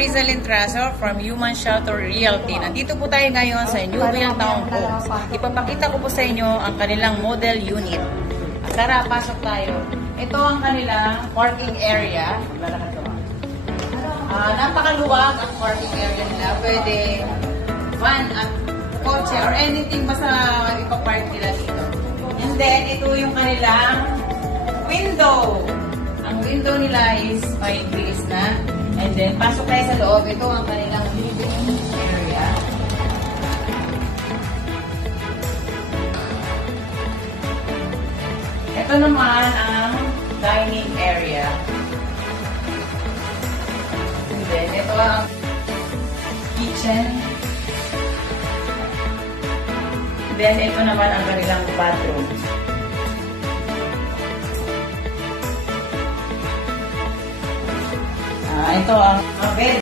Rizalyn Traso from Human Shelter Realty. Nandito po tayo ngayon sa Newville Town Homes. Ipapakita ko po sa inyo ang kanilang model unit. Tara, pasok tayo. Ito ang kanilang parking area. Napakaluwag ang parking area nila. Pwede van at kotse or anything basta ipapark nila dito. And then, ito yung kanilang window. Ang window nila is may grills na. And then, pasok tayo sa loob. Ito ang kanilang living area. Ito naman ang dining area. And then, ito ang kitchen. And then, ito naman ang kanilang bathroom. Ito ang bed.